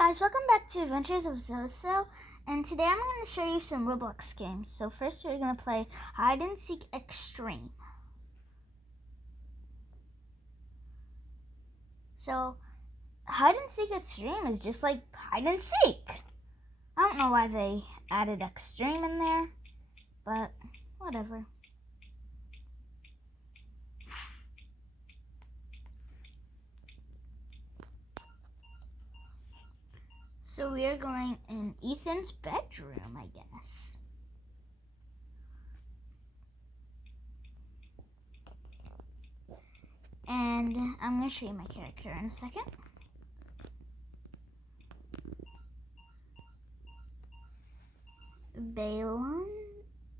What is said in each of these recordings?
guys, welcome back to Adventures of Zoey, and today I'm going to show you some Roblox games. So first we're going to play Hide and Seek Extreme. So Hide and Seek Extreme is just like Hide and Seek. I don't know why they added Extreme in there, but whatever. So we are going in Ethan's bedroom, I guess. And I'm going to show you my character in a second. Balon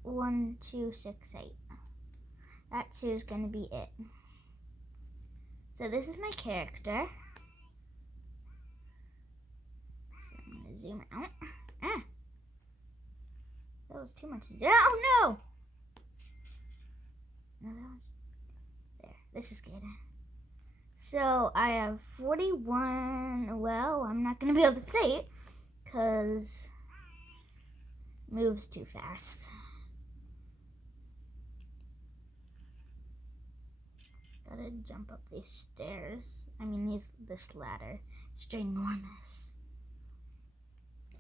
1268. That 2 is going to be it. So this is my character. So I'm going to zoom out. That was too much. Oh no! No, that was there. This is good. So I have 41. Well, I'm not going to be able to say it because moves too fast. Gotta jump up these stairs. I mean, this ladder. It's ginormous.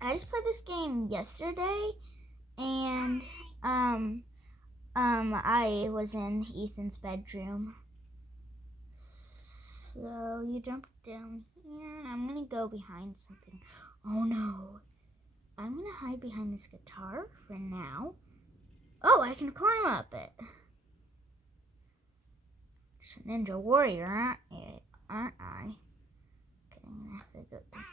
I just played this game yesterday, and I was in Ethan's bedroom. So you jump down here. I'm gonna go behind something. Oh no! I'm gonna hide behind this guitar for now. Oh, I can climb up it. Just a ninja warrior, aren't I? Okay, I'm gonna have to go down.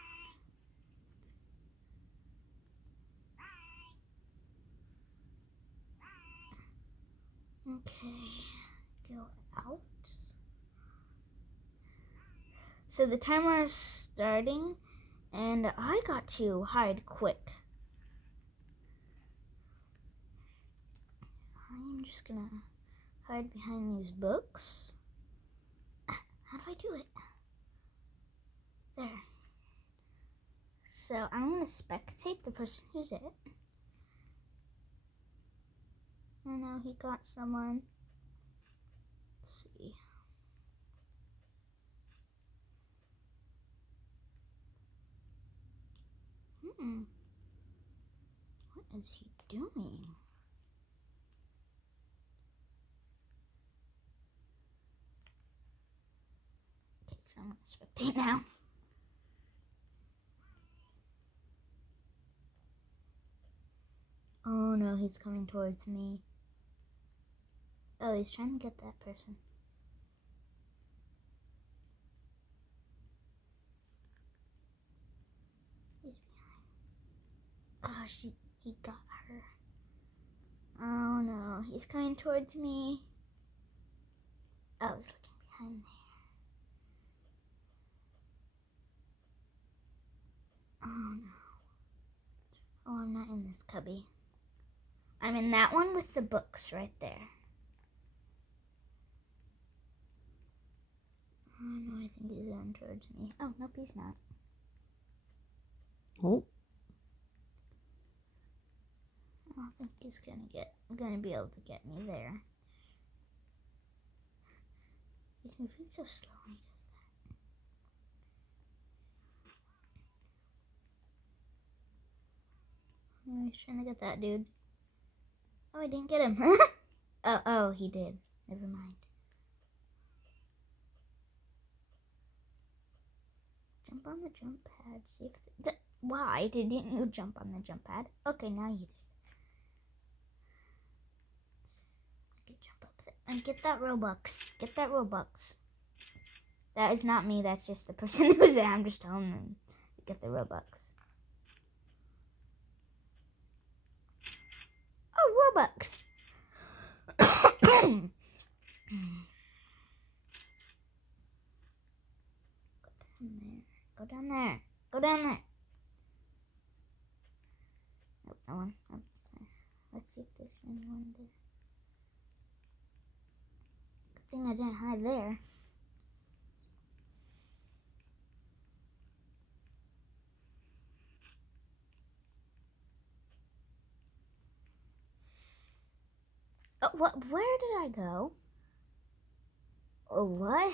Okay, go out. So the timer is starting, and I got to hide quick. I'm just gonna hide behind these books. How do I do it? There. So I'm gonna spectate the person who's it. I know he got someone. Let's see. What is he doing? Okay, so I'm gonna spectate now. Oh no, he's coming towards me. Oh, he's trying to get that person. He's behind. Oh, he got her. Oh no, he's coming towards me. Oh, he's looking behind there. Oh no. Oh, I'm not in this cubby. I'm in that one with the books right there. Oh no, I think he's going towards me. Oh, nope, he's not. Oh. I don't think he's gonna be able to get me there. He's moving so slow when he does that. Oh, he's trying to get that dude. Oh, I didn't get him. oh, he did. Never mind. Jump on the jump pad. See if why didn't you jump on the jump pad? Okay, now you did. Okay, jump up there and get that Robux. Get that Robux. That is not me. That's just the person who's there. I'm just telling them to get the Robux. Oh, Robux. Go down there. Go down there. Nope, no one. Okay. Let's see if there's anyone there. Good thing I didn't hide there. Oh, what? Where did I go? Oh, what?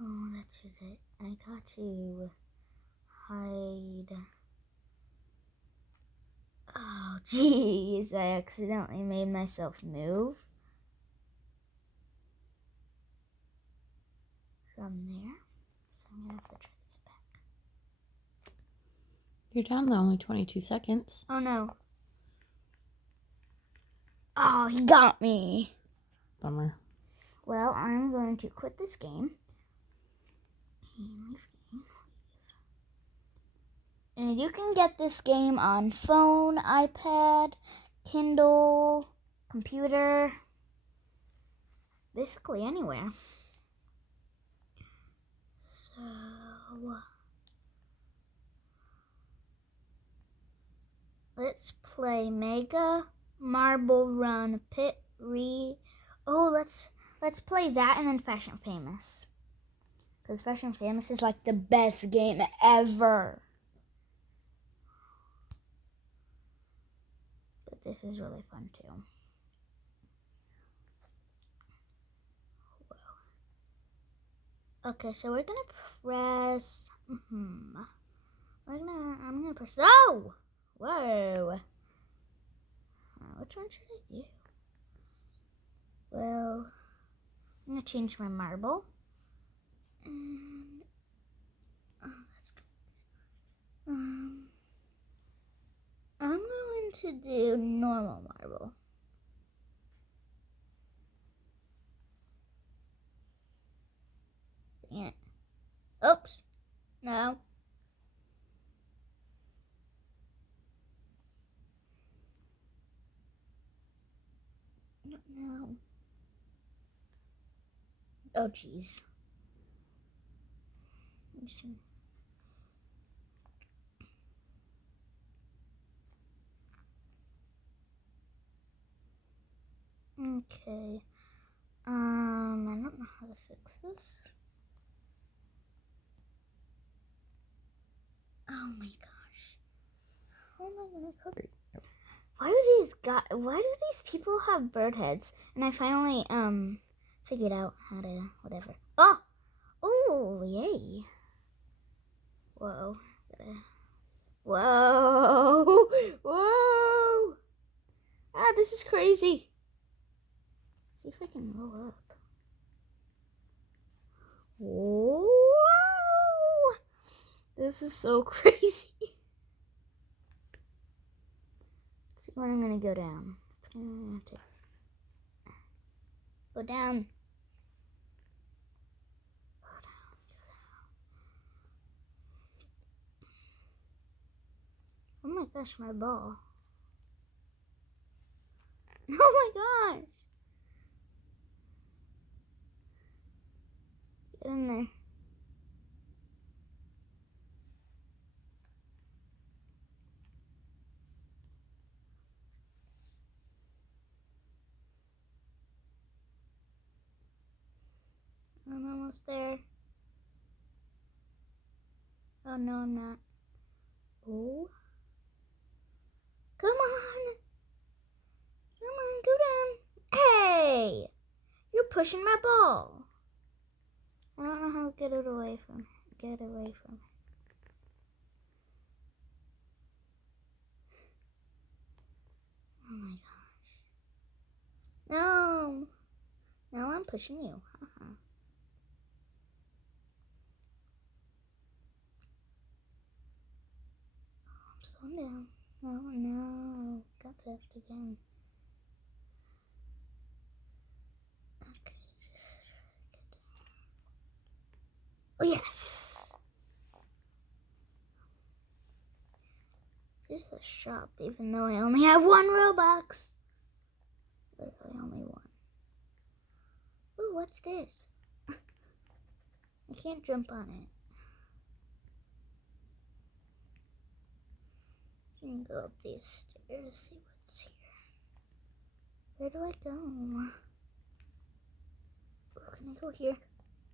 Oh, that's just it. I got to hide. Oh, jeez. I accidentally made myself move from there. So I'm going to have to try to get back. You're down to only 22 seconds. Oh, no. Oh, he got me. Bummer. Well, I'm going to quit this game. And you can get this game on phone, iPad, Kindle, computer, basically anywhere. So, let's play Mega Marble Run Pit Re. Oh, let's play that and then Fashion Famous. Because Fashion Famous is like the best game ever. But this is really fun too. Okay, so we're gonna press. I'm gonna press. Oh, whoa. Which one should I do? Well, I'm gonna change my marble. And that's good. I'm going to do normal marble. Yeah. Oops. No. No. Oh, jeez. Okay. I don't know how to fix this. Oh my gosh. How am I gonna cook it? Why do these people have bird heads? And I finally figured out how to whatever. Oh, yay. Whoa. Whoa. Whoa. Ah, this is crazy. Let's see if I can roll up. Whoa. This is so crazy. Let's see where I'm gonna go down. Go down. Oh my gosh, my ball. Oh my gosh. Get in there. I'm almost there. Oh no, I'm not. Oh. Come on. Come on, go down. Hey! You're pushing my ball. I don't know how to get away from it. Oh my gosh. No. Now I'm pushing you. I'm slowing down. No. Got past again. Okay. Oh, yes. Here's the shop, even though I only have 1 Robux. Literally only 1. Ooh, what's this? I can't jump on it. I can go up these stairs, see what's here. Where do I go? Oh, can I go here?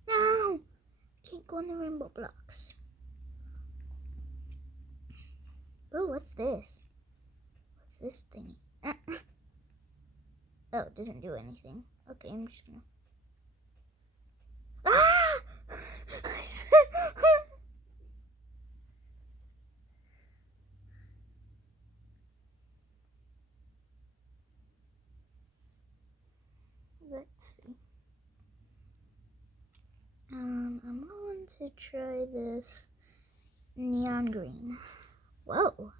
No! Can't go in the rainbow blocks. Oh, what's this? What's this thingy? Oh, it doesn't do anything. Okay, I'm just gonna... Ah! Let's see. I'm going to try this neon green. Whoa.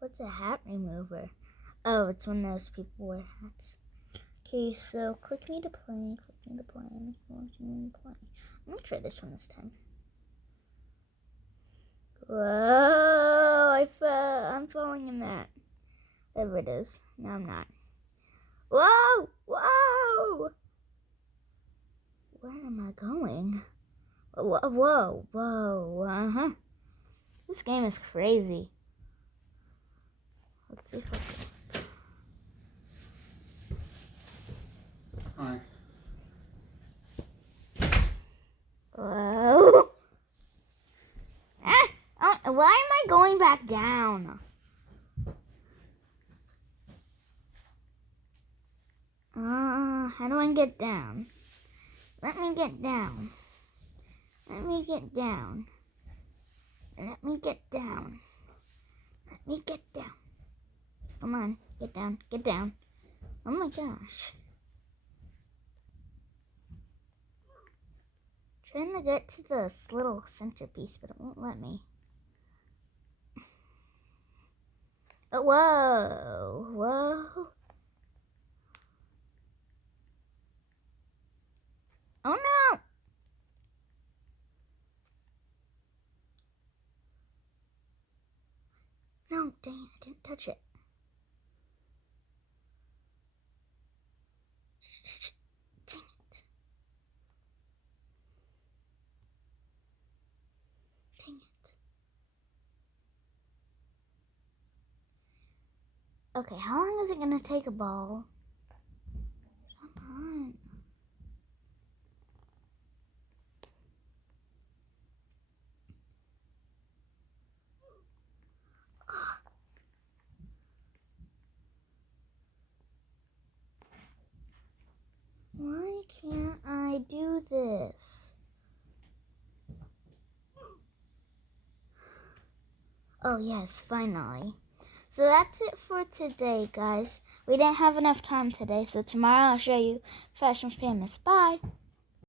What's a hat remover? Oh, it's when those people wear hats. Okay, so click me to play. Click me to play. I'm gonna try this one this time. Whoa! I'm falling in that. Whatever it is. No, I'm not. Whoa! Whoa! Where am I going? Whoa! Whoa! This game is crazy. Let's see if I can. Hi. Whoa! Why am I going back down? How do I get down? Let me get down. Let me get down. Let me get down. Let me get down. Come on, get down, get down. Oh my gosh. Trying to get to this little centerpiece, but it won't let me. Oh, whoa, whoa. Oh no! No, dang it, I didn't touch it. Dang it. Dang it. Okay, how long is it gonna take a ball? Come on. Why can't I do this? Oh yes, finally. So that's it for today, guys. We didn't have enough time today, so tomorrow I'll show you Fashion Famous. Bye!